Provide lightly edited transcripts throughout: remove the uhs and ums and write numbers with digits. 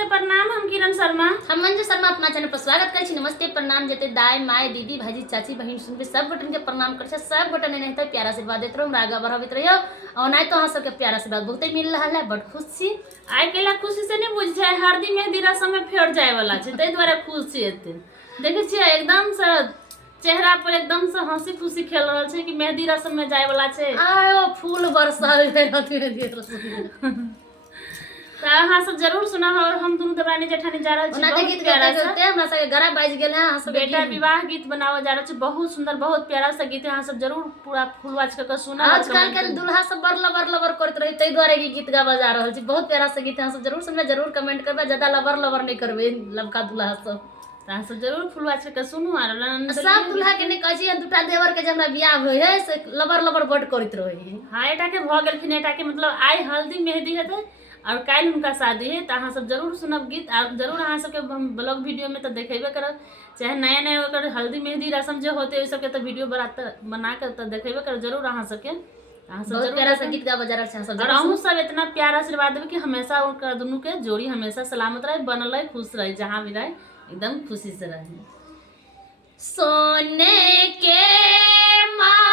नमस्ते प्रणाम। हम किरण शर्मा, हम मंजू शर्मा अपना चैनल पर स्वागत करे छी। नमस्ते प्रणाम जते दाई माय दीदी भाजी चाची बहन सुनबे सब गोटन के प्रणाम करे छ। सब गोटन नहीं तो प्यारा आशीर्वाद देत रहो, हमरा आगे बढ़ावित रहियो और नहीं तो अहाँ सबके प्यारा आशीर्वाद बहुते मिल रहा है। बड़ खुश छी। आइ केला खुशी से नहीं बुझ जाए, हरदी मेहंदी रसम में फेर जाए वाला छे, तै द्वारा खुश छी। एते देखे छियै एकदम से चेहरा पर एकदम से हंसी खुशी खेल रहल छे कि मेहंदी रसम में जाए वाला छे। आयो फूल बरसावे मेहंदी रसम तो अहाँ सब जरूर सुना और हम दोनों दरानी जेठानी जा रहल छी। ओना गीत गाते हमरा सब गरा बाज गेल है। अहाँ सब बेटा विवाह गीत बनावे जा रहल छी, बहुत सुंदर बहुत प्यारा सा गीत है। अहाँ सब जरूर पूरा फुल वाच के सुना। आजकल के दुल्हा सब बर लबर करत रही, तै द्वारा की गीत गावा जा रहल छी। बहुत प्यारा सा गीत है। अहाँ सब जरूर सुनबे, जरूर कमेंट करबे, ज्यादा लबर नहीं करबे लबका दुल्हा सब। अहाँ सब जरूर फुल वाच के सुनू। और सब दुल्हा के नहीं कही दूटा देवर के जब बियाह होय है से लबर बड करत रही। हाँ, एटा के भ गेलखिन, एटा के मतलब आई हल्दी मेहंदी हेतै और काल उनका शादी है। तो अहाँ सब जरूर सुनब गीत और जरूर अहाँ सबके ब्लॉग वीडियो में तो देखेबे करब। चाहे नया नया ओकर हल्दी मेहंदी रसम जो होते सबके तो वीडियो बना कर तो देखेबे करब जरूर अहाँ सबके। अहाँ सब बहुत प्यारा सा गीत गावा जा रहल छै। और अहूँ सब इतना प्यार आशीर्वाद देबे कि हमेशा उनका दोनों के जोड़ी हमेशा सलामत रहे, बनल रहे, खुश रहे, जहाँ भी रहे एकदम खुशी से रहे। सोने के माँ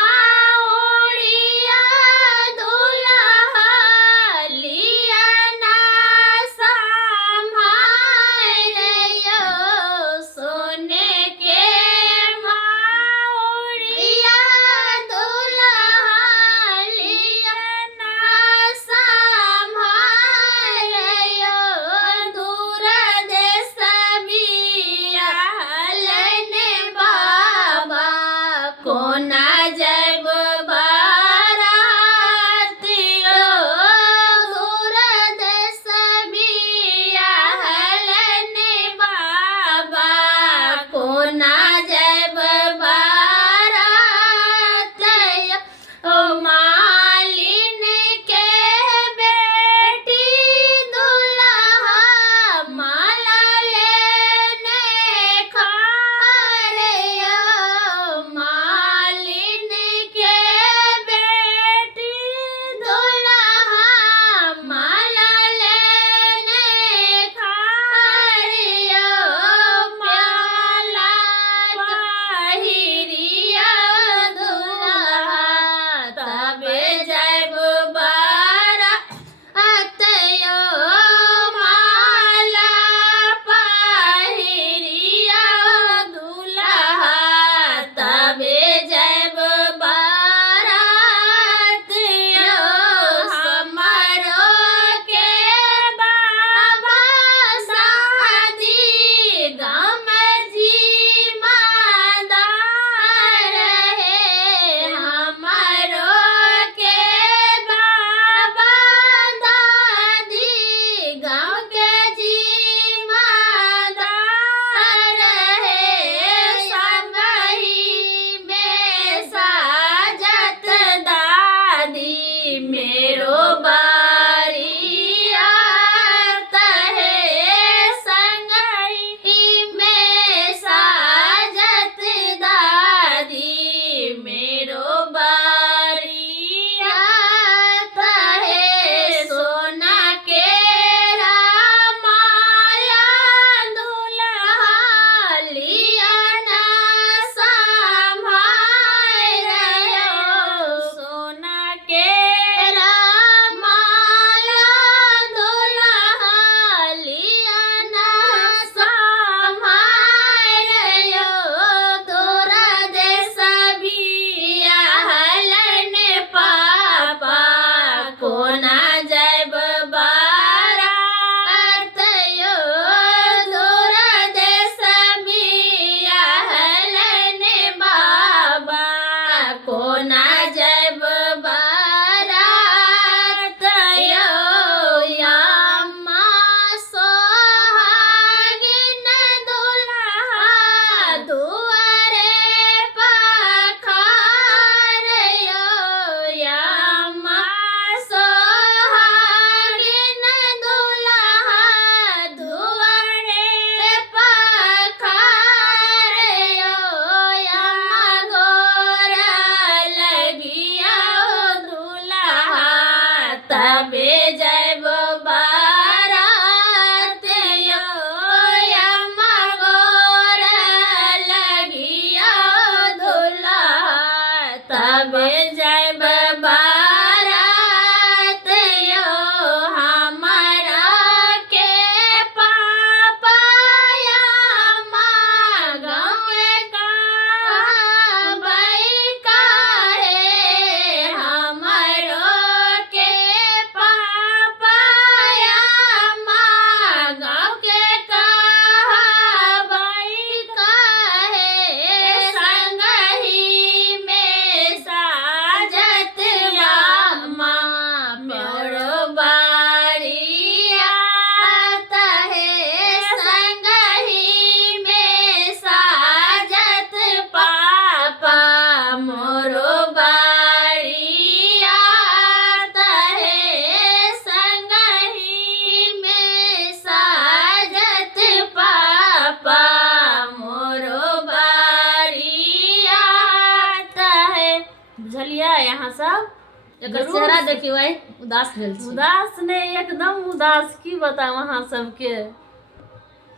बुझलिए यहाँ सब एकर जरूर चेहरा देखियो उदास भेल छै। उदास ने एकदम उदास की बताओ अहाँ सबके।